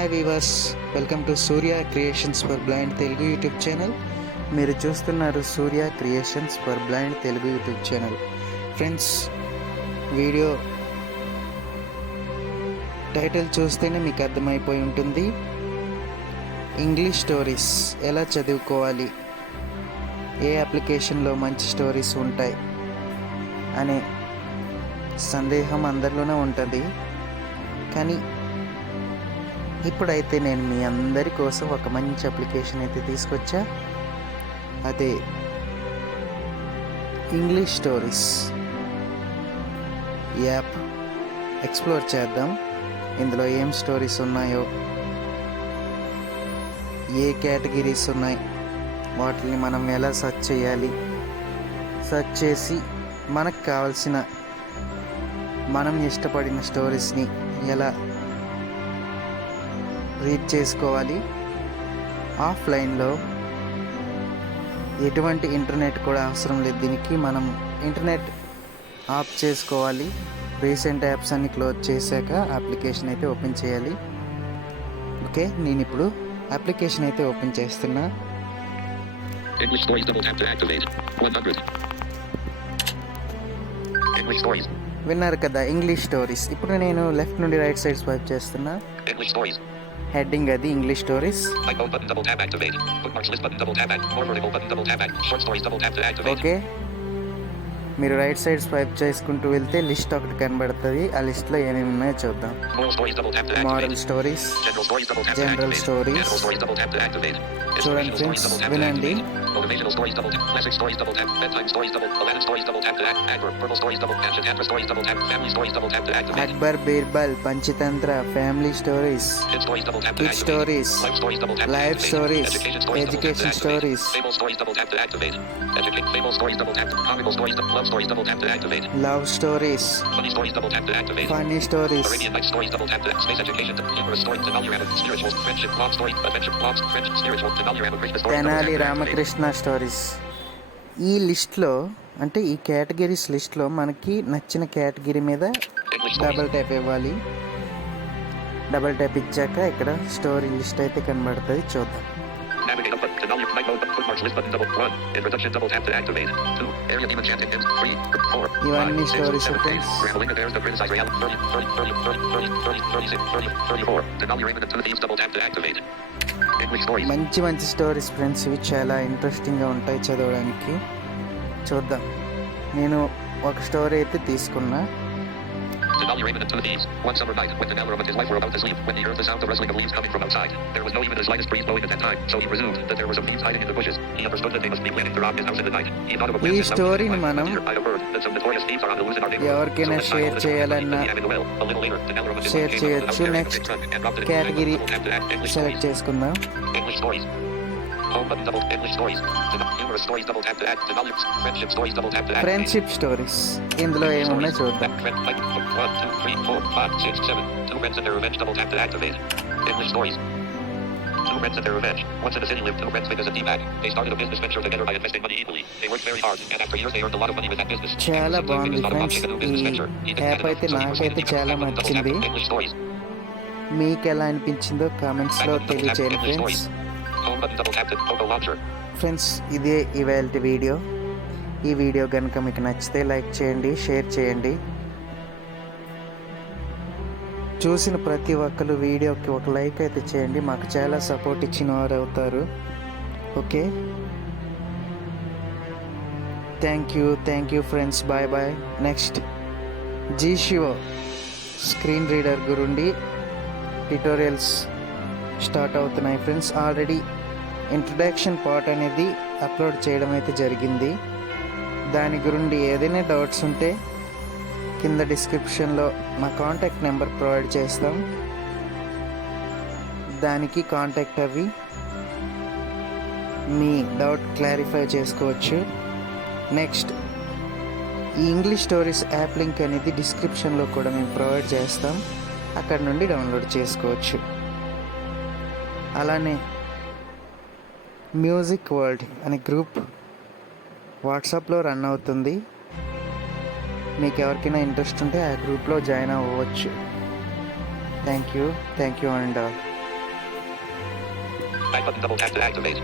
Hi viewers, welcome to Surya creations for blind Telugu YouTube channel. మీరు చూస్తున్నారు Surya creations for blind Telugu YouTube channel. Friends, video title చూస్తేనే మీకు అర్థమైపోయి ఉంటుంది. ఇంగ్లీష్ స్టోరీస్ ఎలా చదువుకోవాలి, ఏ అప్లికేషన్లో మంచి స్టోరీస్ ఉంటాయి అనే సందేహం అందరిలోనే ఉంటుంది. కానీ ఇప్పుడైతే నేను మీ అందరి కోసం ఒక మంచి అప్లికేషన్ అయితే తీసుకొచ్చా. అదే ఇంగ్లీష్ స్టోరీస్ యాప్. ఎక్స్ప్లోర్ చేద్దాం ఇందులో ఏం స్టోరీస్ ఉన్నాయో, ఏ కేటగిరీస్ ఉన్నాయి, వాటిని మనం ఎలా సెర్చ్ చేయాలి, సెర్చ్ చేసి మనకు కావాల్సిన మనం ఇష్టపడిన స్టోరీస్ని ఎలా రీడ్ చేసుకోవాలి. ఆఫ్లైన్లో ఎటువంటి ఇంటర్నెట్ కూడా అవసరం లేదు. దీనికి మనం ఇంటర్నెట్ ఆఫ్ చేసుకోవాలి. రీసెంట్ యాప్స్ అన్ని క్లోజ్ చేశాక అప్లికేషన్ అయితే ఓపెన్ చేయాలి. ఓకే, నేను ఇప్పుడు అప్లికేషన్ అయితే ఓపెన్ చేస్తున్నా. English Stories, double tap to activate. 100. English Stories. విన్నారు కదా, ఇంగ్లీష్ స్టోరీస్. ఇప్పుడు నేను లెఫ్ట్ నుండి రైట్ సైడ్ స్వైప్ చేస్తున్నా. English Stories. హెడ్డింగ్ అది English stories. Iphone button double tap activate. Bookmarks list button double tap act. More vertical button double tap act. Short stories double tap to activate. Okay, మీరు right side swipe చేసుకుంటూ వెళ్తే లిస్ట్ ఒకటి కనబడుతుంది. ఆ లిస్ట్లో ఏమేమి ఉన్నాయో చూద్దాం. Moral stories double tap to moral activate. Stories, General stories double tap to general activate. Stories. Animal stories double tap to activate. చూడండి Inspirational stories friends, double tap to వినండి. activate. Motivational stories double tap. Classic stories double tap. Bedtime stories double. Aladdin stories double tap to act. Adverb. Verbal stories double. Ancient Tantra stories double tap. Family stories double tap to activate. Akbar, బీర్బల్, Panchatantra, family stories, Kid stories double tap to kid activate. Stories, Life stories double tap to life activate. Stories, Education stories double tap to education activate. Stories, Fable stories double tap to activate. Fable stories double tap. Comical stories. Love stories double tap to activate. Love stories, Funny stories double tap to activate. Funny stories, Arabian Nights stories double tap to space education. Humorous stories. Denali Rama spiritual. Friendship love story. Adventure blogs. Friendship spiritual. Denali Rama Krishna stories. Tenali Ramakrishna స్టోరీస్. ఈ లిస్ట్లో, అంటే ఈ కేటగిరీస్ లిస్ట్లో మనకి నచ్చిన కేటగిరీ మీద English stories. Double tap ఇవ్వాలి. Double tap ఇచ్చాక ఇక్కడ స్టోరీ లిస్ట్ అయితే కనబడుతుంది. చూద్దాం. Navigate up button. Denali night mode. Bookmarks list button double 1. Introduction double tap to activate. 2. Area demon chanting hymns. 3. 4. ఇవన్నీ 5. 6. stories 7. 8. friends. Rambling affairs to criticize reality. 30. 30. 30. 30. 30. 36. 30. 34. Denali Raymond and 2 thieves double tap to activate. English stories. మంచి మంచి stories friends. ఇవి చాలా ఇంట్రెస్టింగ్గా ఉంటాయి చదవడానికి. చూద్దాం. నేను ఒక స్టోరీ అయితే తీసుకున్నా. Denali Raymond and 2 thieves. One summer night, when Denali and his wife were about to sleep, when he heard the sound of rustling of leaves coming from outside. There was no even the slightest breeze blowing at that time, so he presumed that there were some thieves hiding in the bushes. He understood that they must be planning to rob his house in the night. He thought of a plan ఈ that sounded స్టోరీని like, మనం "Here, I have heard that some notorious thieves are on the loose in our neighborhood." ఎవరికైనా So let's dive share on this one. చేయాలన్నా He had in the well. A little later, Denali and his share wife came out of the చేయొచ్చు. house carrying a next big trunk and dropped it in category the tap to act. English select stories. చేసుకుందాం. English stories. Home button double English stories. Humorous stories double tap to act. Denali friendship stories double tap to act. Friendship stories. ఇందులో ఏమున్నాయో చూద్దాం. 1, 2, 3, 4, 5, 6, 7. 2 friends and their revenge double tap to activate. English stories. 2 friends and their revenge. Once in the city lived 2 friends big as a tea bag. They started a business venture together by investing money equally. They worked very hard, and after years they earned a lot of money with that business. చాలా బాగుంది Thought of friends. launching a new business venture. He ఈ didn't app have అయితే enough, so he నాకైతే proceeded to చాలా double tap నచ్చింది. English stories. మీకు ఎలా అనిపించిందో కామెంట్స్లో తెలియచేయండి friends. Home button double tap to photo launcher. Friends, ఇదే ఇవాల్టి వీడియో. ఈ వీడియో కనుక మీకు నచ్చితే లైక్ చేయండి, షేర్ చేయండి. చూసిన ప్రతి ఒక్కరు వీడియోకి ఒక లైక్ అయితే చేయండి. మాకు చాలా సపోర్ట్ ఇచ్చిన వారు అవుతారు. Okay, thank you friends. Bye bye. Next Jieshuo screen reader గురించి ట్యుటోరియల్స్ స్టార్ట్ అవుతున్నాయి ఫ్రెండ్స్. ఆల్రెడీ ఇంట్రడక్షన్ పార్ట్ అనేది అప్లోడ్ చేయడం అయితే జరిగింది. దాని గురించి ఏదైనా డౌట్స్ ఉంటే కింద డిస్క్రిప్షన్లో మా కాంటాక్ట్ నెంబర్ ప్రొవైడ్ చేస్తాం. దానికి కాంటాక్ట్ అవి మీ డౌట్ క్లారిఫై చేసుకోవచ్చు. నెక్స్ట్, ఈ ఇంగ్లీష్ స్టోరీస్ యాప్ లింక్ అనేది డిస్క్రిప్షన్లో కూడా మేము ప్రొవైడ్ చేస్తాం. అక్కడ నుండి డౌన్లోడ్ చేసుకోవచ్చు. అలానే మ్యూజిక్ వరల్డ్ అనే గ్రూప్ వాట్సాప్లో రన్ అవుతుంది. మీకు ఎవరికైనా ఇంట్రెస్ట్ ఉంటే ఆ గ్రూప్లో జాయిన్ అవ్వచ్చు. Thank you and Back button double tap to activate.